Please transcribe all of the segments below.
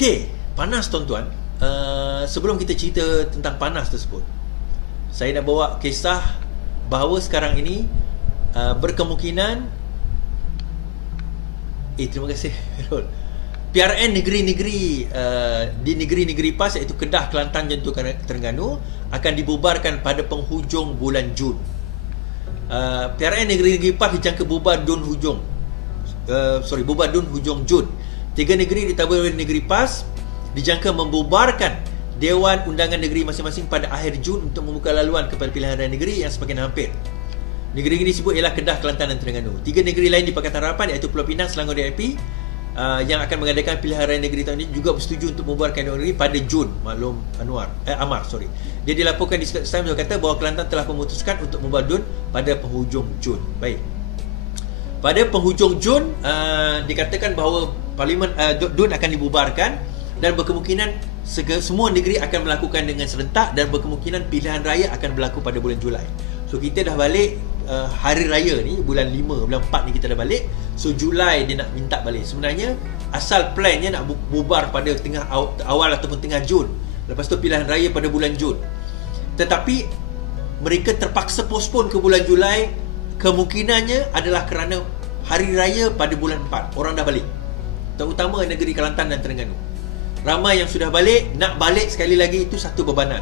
Okey, panas tuan-tuan. Sebelum kita cerita tentang panas tersebut, saya nak bawa kisah bahawa sekarang ini berkemungkinan terima kasih Rol. PRN negeri-negeri di negeri-negeri PAS iaitu Kedah, Kelantan dan Terengganu akan dibubarkan pada penghujung bulan Jun. PRN negeri-negeri PAS dijangka bubar Dun hujung Jun. 3 negeri ditambah oleh negeri PAS dijangka membubarkan Dewan Undangan Negeri masing-masing pada akhir Jun untuk membuka laluan kepada pilihan raya negeri yang semakin hampir. Negeri-negeri disebut ialah Kedah, Kelantan dan Terengganu. 3 negeri lain di Pakatan Harapan iaitu Pulau Pinang, Selangor dan IP yang akan mengadakan pilihan raya negeri tahun ini juga bersetuju untuk membubarkan Dewan Negeri pada Jun. Maklum Amar. Dia dilaporkan di Straits Times kata bahawa Kelantan telah memutuskan untuk membuat Dun pada penghujung Jun. Baik. Pada penghujung Jun dikatakan bahawa Parlimen Dun akan dibubarkan dan berkemungkinan semua negeri akan melakukan dengan serentak dan berkemungkinan pilihan raya akan berlaku pada bulan Julai. So kita dah balik hari raya ni bulan 5, bulan 4 ni kita dah balik. So Julai dia nak minta balik. Sebenarnya asal plannya nak bubar pada tengah awal ataupun tengah Jun. Lepas tu pilihan raya pada bulan Jun. Tetapi mereka terpaksa postpone ke bulan Julai. Kemungkinannya adalah kerana hari raya pada bulan 4. Orang dah balik. Terutama negeri Kelantan dan Terengganu. Ramai yang sudah balik, nak balik sekali lagi itu satu bebanan.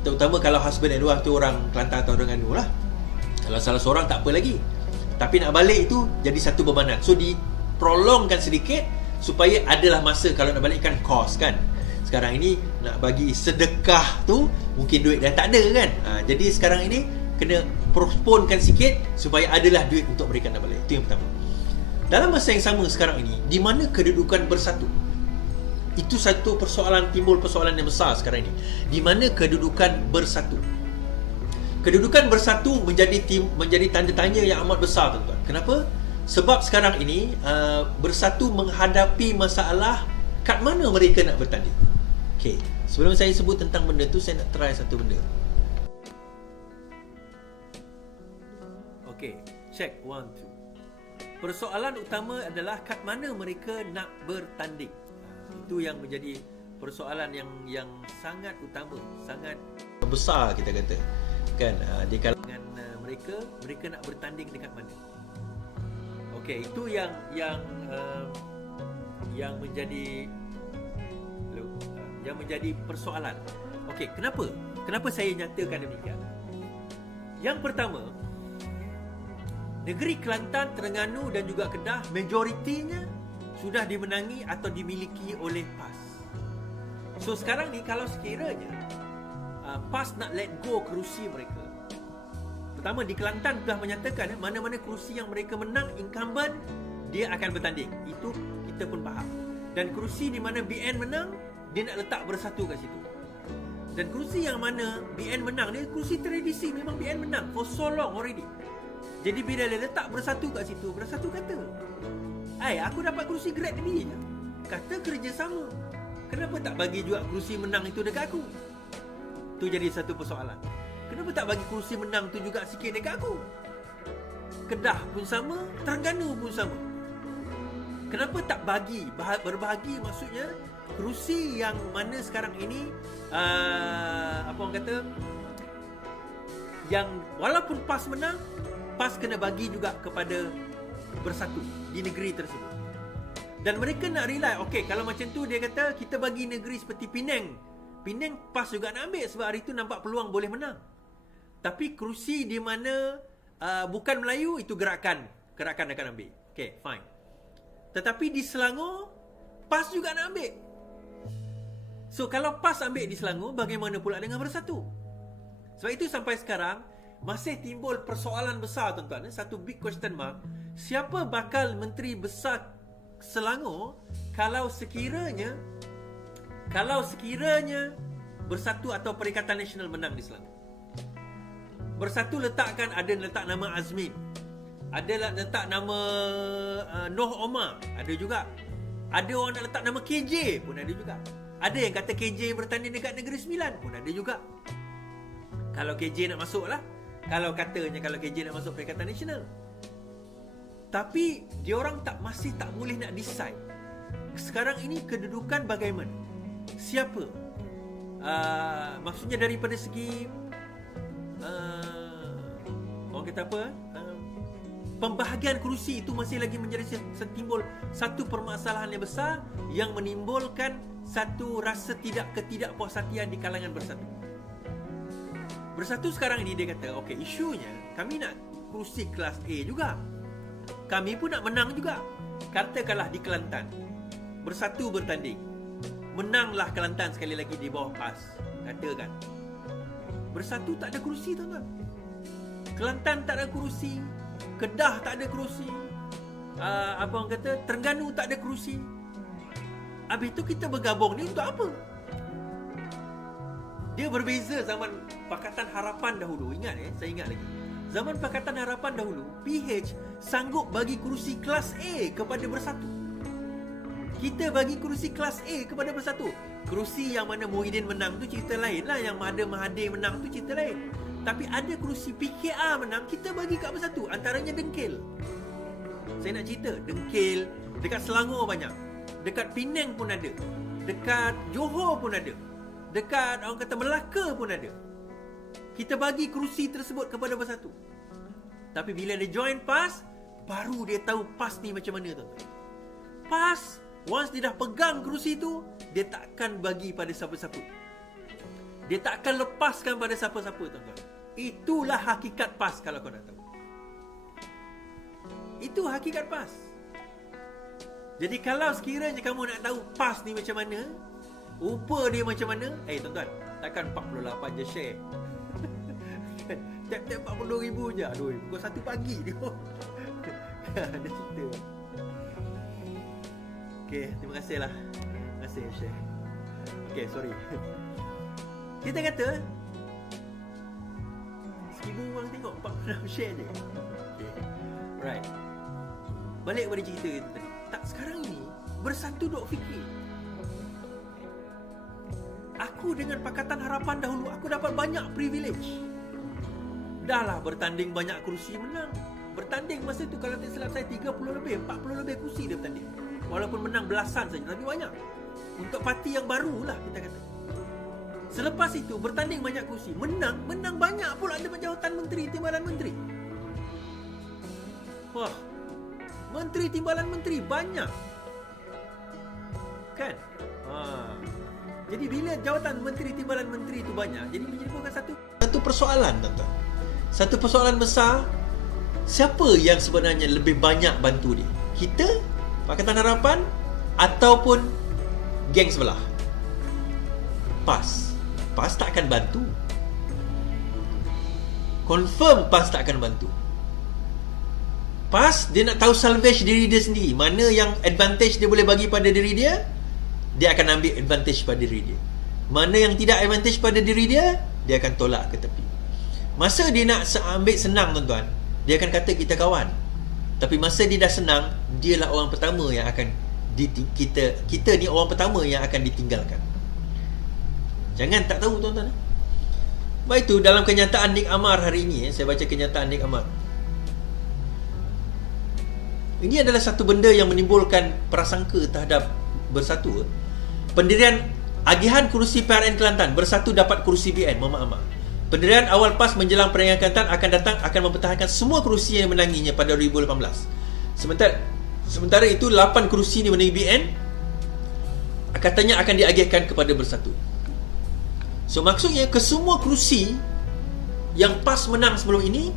Terutama kalau husband and wife tu orang Kelantan atau Terengganu lah. Kalau salah seorang tak apa lagi. Tapi nak balik itu jadi satu bebanan. So diprolongkan sedikit supaya adalah masa kalau nak balik kan kos kan. Sekarang ini nak bagi sedekah tu mungkin duit dah tak ada kan. Jadi sekarang ini kena postponekan sikit supaya adalah duit untuk mereka nak balik. Itu yang pertama. Dalam masa yang sama sekarang ini, di mana kedudukan bersatu? Itu satu persoalan, timbul persoalan yang besar sekarang ini. Di mana kedudukan bersatu? Kedudukan bersatu menjadi tanda tanya yang amat besar tuan-tuan. Kenapa? Sebab sekarang ini bersatu menghadapi masalah kat mana mereka nak bertanding. Okey, sebelum saya sebut tentang benda tu, saya nak try satu benda. Okey, check 1 2. Persoalan utama adalah kat mana mereka nak bertanding. Itu yang menjadi persoalan yang sangat utama, sangat besar kita kata. Kan di kalangan mereka nak bertanding dekat mana. Okey, itu yang menjadi persoalan. Okey, kenapa saya nyatakan demikian? Yang pertama, negeri Kelantan, Terengganu dan juga Kedah majoritinya sudah dimenangi atau dimiliki oleh PAS. So sekarang ni kalau sekiranya PAS nak let go kerusi mereka, pertama di Kelantan sudah menyatakan mana-mana kerusi yang mereka menang incumbent dia akan bertanding. Itu kita pun faham. Dan kerusi di mana BN menang, dia nak letak bersatu kat situ. Dan kerusi yang mana BN menang, dia kerusi tradisi, memang BN menang for so long already. Jadi bila dia letak bersatu kat situ, bersatu kata, aku dapat kerusi grade B je. Kata kerjasama. Kenapa tak bagi juga kerusi menang itu dekat aku? Tu jadi satu persoalan. Kenapa tak bagi kerusi menang tu juga sikit dekat aku? Kedah pun sama, Terengganu pun sama. Kenapa tak bagi, berbahagi maksudnya kerusi yang mana sekarang ini apa orang kata, yang walaupun PAS menang, PAS kena bagi juga kepada bersatu di negeri tersebut. Dan mereka nak rely, okey kalau macam tu dia kata kita bagi negeri seperti Penang PAS juga nak ambil sebab hari tu nampak peluang boleh menang. Tapi kerusi di mana bukan Melayu, itu gerakan akan ambil. Okey, fine. Tetapi di Selangor PAS juga nak ambil. So kalau PAS ambil di Selangor, bagaimana pula dengan bersatu? Sebab itu sampai sekarang masih timbul persoalan besar tuan-tuan. Satu big question mark. Siapa bakal menteri besar Selangor kalau sekiranya bersatu atau Perikatan Nasional menang di Selangor? Bersatu letak nama Azmin, ada letak nama Noh Omar, ada juga. Ada orang nak letak nama KJ pun ada juga. Ada yang kata KJ bertanding dekat Negeri Sembilan pun ada juga. Kalau KJ nak masuk lah, kalau KJ nak masuk Perikatan Nasional. Tapi diorang masih tak boleh nak decide. sekarang ini kedudukan bagaimana? Siapa? Maksudnya daripada segi orang kata apa? Pembahagian kerusi itu masih lagi menjadi setimbul satu permasalahan yang besar yang menimbulkan satu rasa ketidakpuasatian di kalangan Bersatu. Bersatu sekarang ini dia kata, okey, isunya kami nak kerusi kelas A juga. Kami pun nak menang juga. Katakanlah di Kelantan, Bersatu bertanding, menanglah Kelantan sekali lagi di bawah PAS. Katakan Bersatu tak ada kerusi, tuan-tuan. Kelantan tak ada kerusi, Kedah tak ada kerusi, apa orang kata, Terengganu tak ada kerusi. Habis tu kita bergabung ni untuk apa? Dia berbeza zaman Pakatan Harapan dahulu. Ingat saya ingat lagi. Zaman Pakatan Harapan dahulu, PH sanggup bagi kerusi kelas A kepada Bersatu. Kita bagi kerusi kelas A kepada Bersatu. Kerusi yang mana Muhyiddin menang tu cerita lain lah. Yang mana Mahathir menang tu cerita lain. Tapi ada kerusi PKR menang, kita bagi kat Bersatu. Antaranya Dengkil. Saya nak cerita, Dengkil, dekat Selangor banyak, dekat Penang pun ada, dekat Johor pun ada, dekat orang kata Melaka pun ada. Kita bagi kerusi tersebut kepada Bersatu. Tapi bila dia join PAS, baru dia tahu PAS ni macam mana, tuan-tuan. PAS, once dia dah pegang kerusi tu, dia takkan bagi pada siapa-siapa. Dia takkan lepaskan pada siapa-siapa, tuan-tuan. Itulah hakikat PAS, kalau kau nak tahu. Itu hakikat PAS. Jadi kalau sekiranya kamu nak tahu PAS ni macam mana, rupa dia macam mana, tuan-tuan, takkan 48 je share. Tiap-tiap 40,000 je. Aduh, pukul 1 pagi dia. Ada cerita. Okay, terima kasih lah. Terima kasih share. Okay, sorry. Kita kata 1,000 orang tengok, 46 share je. Okay. Right. Balik pada cerita kita tadi. Tak, sekarang ini Bersatu duk fikir, aku dengan Pakatan Harapan dahulu, aku dapat banyak privilege. Dah lah bertanding banyak kerusi menang. Bertanding masa tu kalau tak silap saya 30 lebih, 40 lebih kerusi dia bertanding. Walaupun menang belasan saja, tapi banyak. Untuk parti yang baru lah kita kata. Selepas itu bertanding banyak kerusi, menang banyak pula dapat jawatan menteri, timbalan menteri. Wah, menteri, timbalan menteri banyak, kan? Jadi bila jawatan menteri, timbalan menteri itu banyak, jadi menyebabkan satu persoalan, tuan-tuan. Satu persoalan besar, siapa yang sebenarnya lebih banyak bantu dia? Kita, Pakatan Harapan, ataupun geng sebelah? PAS. PAS tak akan bantu. Confirm PAS tak akan bantu. PAS, dia nak tahu salvage diri dia sendiri. Mana yang advantage dia boleh bagi pada diri dia, dia akan ambil advantage pada diri dia. Mana yang tidak advantage pada diri dia, dia akan tolak ke tepi. Masa dia nak ambil senang, tuan-tuan, dia akan kata kita kawan. Tapi masa dia dah senang, dialah orang pertama yang akan kita ni orang pertama yang akan ditinggalkan. Jangan tak tahu, tuan-tuan. Baik, itu dalam kenyataan Nick Amar hari ini, saya baca kenyataan Nick Amar. Ini adalah satu benda yang menimbulkan prasangka terhadap Bersatu. Pendirian agihan kerusi PRN Kelantan, Bersatu dapat kerusi BN, Muhammad Amar. Pendirian awal PAS menjelang perayaan Kelantan akan datang akan mempertahankan semua kerusi yang menanginya pada 2018. Sementara itu 8 kerusi yang menangi BN katanya akan diagihkan kepada Bersatu. So maksudnya kesemua kerusi yang PAS menang sebelum ini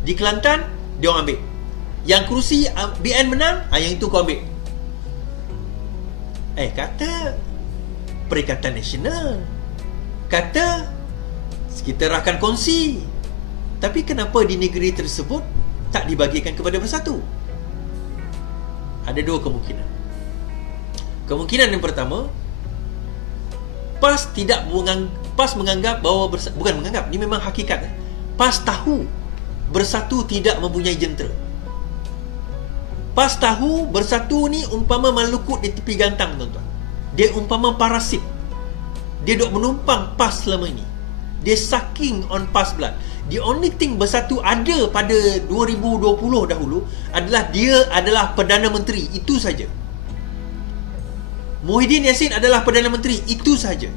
di Kelantan, dia orang ambil. Yang kerusi BN menang, yang itu kau ambil. Kata Perikatan Nasional, kata kita akan kongsi. Tapi kenapa di negeri tersebut tak dibagikan kepada Bersatu? Ada dua kemungkinan. Kemungkinan yang pertama, PAS menganggap bahawa bukan menganggap, ini memang hakikat. PAS tahu Bersatu tidak mempunyai jentera. PAS tahu Bersatu ni umpama malukut di tepi gantang, tuan-tuan. Dia umpama parasit. Dia duk menumpang PAS selama ini. Dia sucking on PAS blood. The only thing Bersatu ada pada 2020 dahulu adalah dia adalah Perdana Menteri. Itu saja. Muhyiddin Yassin adalah Perdana Menteri, itu saja.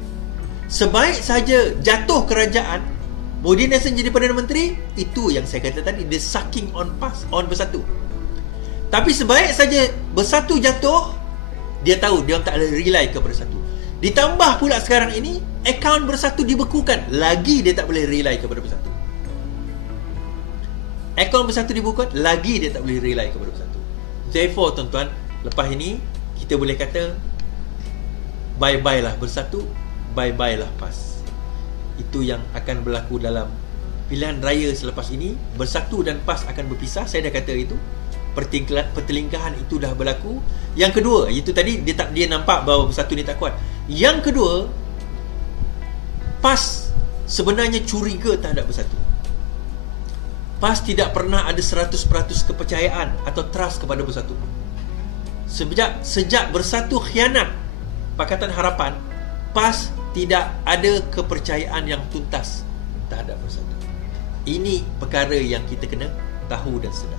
Sebaik saja jatuh kerajaan, Muhyiddin Yassin jadi Perdana Menteri, itu yang saya kata tadi, the sucking on Bersatu. Tapi sebaik saja Bersatu jatuh, dia tahu dia tak boleh rely ke Bersatu. Ditambah pula sekarang ini, akaun Bersatu dibekukan, lagi dia tak boleh rely kepada Bersatu. Akaun Bersatu dibekukan, lagi dia tak boleh rely kepada Bersatu. Therefore, tuan-tuan, lepas ini kita boleh kata bye-bye lah Bersatu, bye-bye lah PAS. Itu yang akan berlaku dalam pilihan raya selepas ini. Bersatu dan PAS akan berpisah. Saya dah kata itu. Pertelingkahan itu dah berlaku. Yang kedua, itu tadi dia nampak bahawa Bersatu ni tak kuat. Yang kedua, PAS sebenarnya curiga terhadap Bersatu. PAS tidak pernah ada 100% kepercayaan atau trust kepada Bersatu. Sejak Bersatu khianat Pakatan Harapan, PAS tidak ada kepercayaan yang tuntas terhadap Bersatu. Ini perkara yang kita kena tahu dan sedar.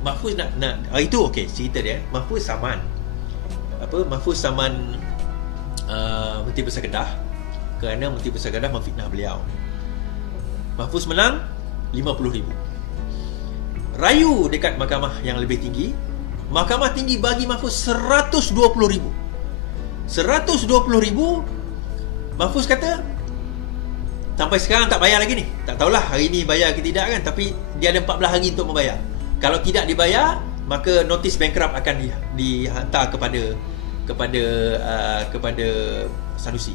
Mahfuz nak itu okey, cerita dia. Mahfuz saman Menteri Besar Kedah kerana Menteri Besar Kedah memfitnah beliau. Mahfuz menang 50,000. Rayu dekat mahkamah yang lebih tinggi. Mahkamah tinggi bagi Mahfuz 120,000. 120,000. Mahfuz kata sampai sekarang tak bayar lagi ni. Tak tahulah hari ni bayar ke tidak kan, tapi dia ada 14 hari untuk membayar. Kalau tidak dibayar, maka notis bankrupt akan dihantar kepada Sanusi.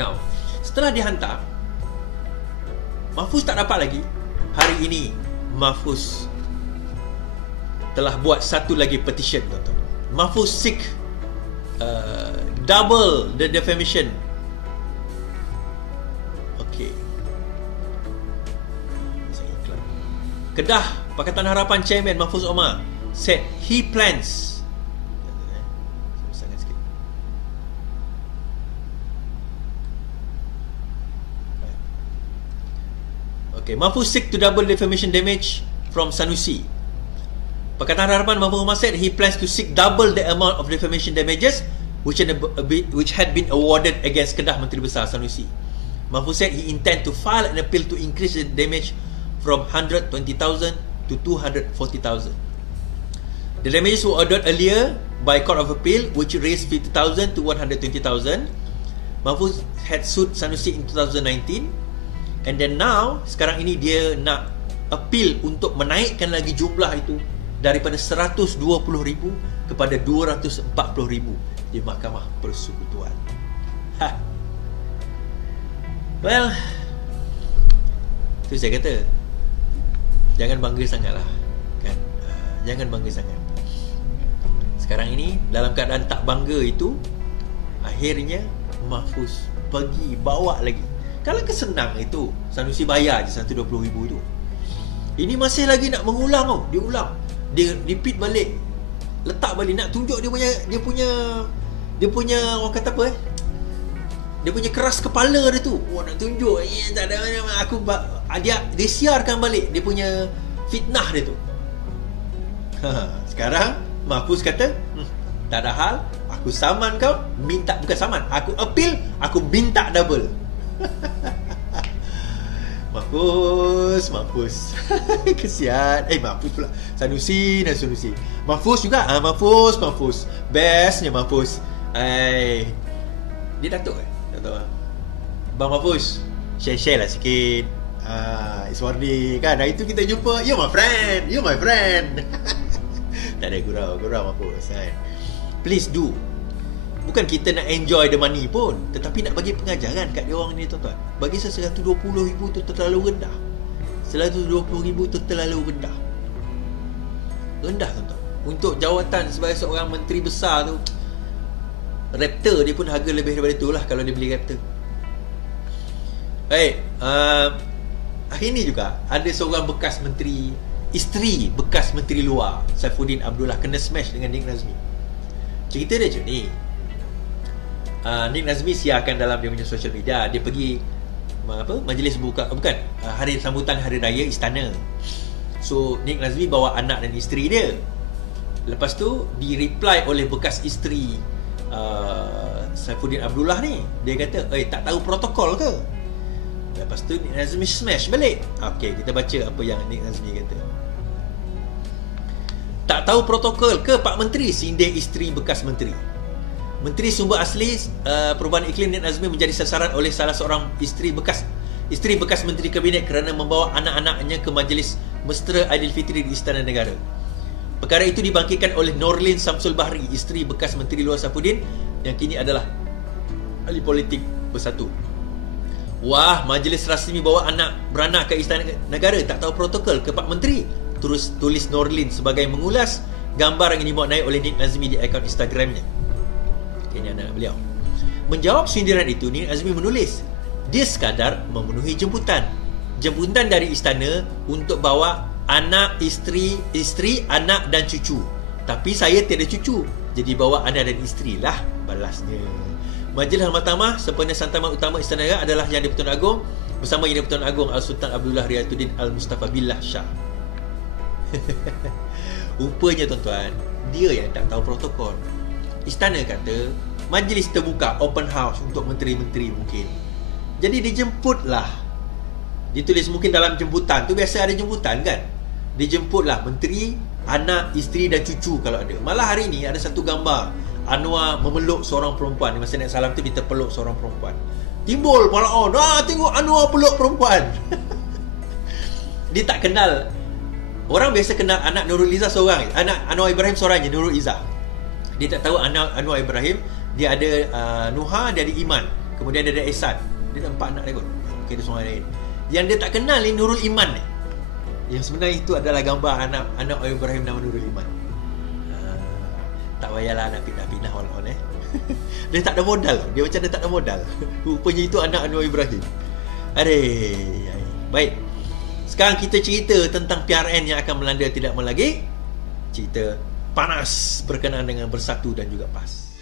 Now, setelah dihantar, Mahfuz tak dapat lagi. Hari ini Mahfuz telah buat satu lagi petition, tuan-tuan. Mahfuz seek double the defamation. Okey. Kedah Pakatan Harapan Chairman Mahfuz Omar said he plans Mahfuz seek to double defamation damage from Sanusi. Pakatan Harapan Mahfuz Omar said he plans to seek double the amount of defamation damages which had been awarded against Kedah Menteri Besar Sanusi. Mahfuz said he intend to file an appeal to increase the damage from 120,000 to 240,000. The damages were ordered earlier by Court of Appeal, which raised 50,000 to 120,000. Mahfuz had sued Sanusi in 2019. And then now, sekarang ini dia nak appeal untuk menaikkan lagi jumlah itu daripada 120,000 kepada 240,000 di Mahkamah Persekutuan. Well, itu saya kata, jangan bangga sangatlah, kan? Jangan bangga sangat. Sekarang ini dalam keadaan tak bangga itu, akhirnya Mahfuz pergi bawa lagi. Kalau kesenang itu Sanusi bayar je 120,000 tu. Ini masih lagi nak mengulang tau. Dia ulang, dia repeat balik, letak balik, nak tunjuk dia punya orang kata apa dia punya keras kepala dia tu. Nak tunjuk tak ada dia siarkan balik dia punya fitnah dia tu. Sekarang Mahfuz kata tak ada hal, aku saman kau, bukan saman, aku appeal, aku minta double. Mahfuz kesian. Mahfuz pula, Sanusi. Mahfuz juga, Mahfuz bestnya Mahfuz. Dia Datuk Datuk Bang Mahfuz, share lah sikit. Iswardi kan, hari tu kita jumpa, you my friend. Tak ada gurau Mahfuz kan. Please do. Bukan kita nak enjoy the money pun, tetapi nak bagi pengajaran kat dia orang ni, tuan-tuan. Bagi saya 120,000 tu terlalu rendah. 120,000 tu terlalu rendah. Rendah, tuan-tuan. Untuk jawatan sebagai seorang menteri besar tu, Raptor dia pun harga lebih daripada tu lah kalau dia beli Raptor. Baik, hari ni juga ada seorang bekas menteri, isteri bekas menteri luar, Saifuddin Abdullah, kena smash dengan Nik Nazmi. Cerita dia macam ni. Nik Nazmi siarkan dalam dia punya social media, dia pergi majlis hari sambutan hari raya istana. So Nik Nazmi bawa anak dan isteri dia. Lepas tu di-reply oleh bekas isteri Saifuddin Abdullah ni. Dia kata, tak tahu protokol ke? Lepas tu Nik Nazmi smash balik. Okey, kita baca apa yang Nik Nazmi kata. Tak tahu protokol ke Pak Menteri, sindir isteri bekas menteri. Menteri Sumber Asli Perubahan Iklim Nik Nazmi menjadi sasaran oleh salah seorang isteri bekas Menteri Kabinet kerana membawa anak-anaknya ke Majlis Mesra Aidilfitri di Istana Negara. Perkara itu dibangkitkan oleh Norlin Samsul Bahri, isteri bekas Menteri Luar Saifuddin yang kini adalah ahli politik Bersatu. Wah, majlis rasmi bawa anak beranak ke Istana Negara, tak tahu protokol ke Pak Menteri, terus tulis Norlin sebagai mengulas gambar yang dibawa naik oleh Nik Nazmi di akaun Instagramnya. Ini anak beliau. Menjawab sindiran itu, Nik Nazmi menulis, dia sekadar memenuhi jemputan dari istana untuk bawa anak, isteri, anak dan cucu. Tapi saya tiada cucu, jadi bawa anak dan isteri lah, balasnya. Majlis Mahkamah sempena Santaman Utama Istana Negara adalah Yang di-Pertuan Agong bersama Yang di-Pertuan Agong Al-Sultan Abdullah Riyatuddin Al-Mustafa Billah Shah. Rupanya tuan-tuan, dia yang tak tahu protokol. Istana kata majlis terbuka, open house untuk menteri-menteri mungkin. Jadi dijemputlah. Ditulis mungkin dalam jemputan tu, biasa ada jemputan kan. Dijemputlah menteri, anak, isteri dan cucu kalau ada. Malah hari ni ada satu gambar Anwar memeluk seorang perempuan. Masa nak salam tu dia terpeluk seorang perempuan. Timbul Malaon, tengok Anwar peluk perempuan. Dia tak kenal. Orang biasa kenal anak Nurul Izzah seorang, anak Anwar Ibrahim seorang je, Nurul Izzah. Dia tak tahu anak Anwar Ibrahim, dia ada Nuha, dia ada Iman, kemudian dia ada Ehsan. Dia ada 4 anak dia kot. Mungkin ada seorang lain. Yang dia tak kenal ni Nurul Iman ni. Yang sebenarnya itu adalah gambar anak Anwar Ibrahim nama Nurul Iman. Tak payahlah nak pindah-pindah on Dia tak ada modal. Dia macam dia tak ada modal. Rupanya itu anak Anwar Ibrahim. Baik. Sekarang kita cerita tentang PRN yang akan melanda tidak lama lagi. Cerita panas berkenaan dengan Bersatu dan juga PAS.